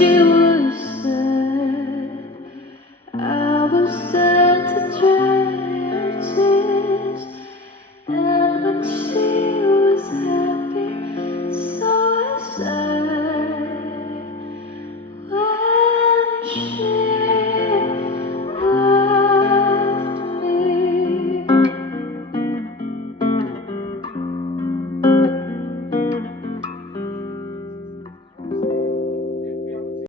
she was sad, I was there to dry her tears. And when she was happy, so was I. When she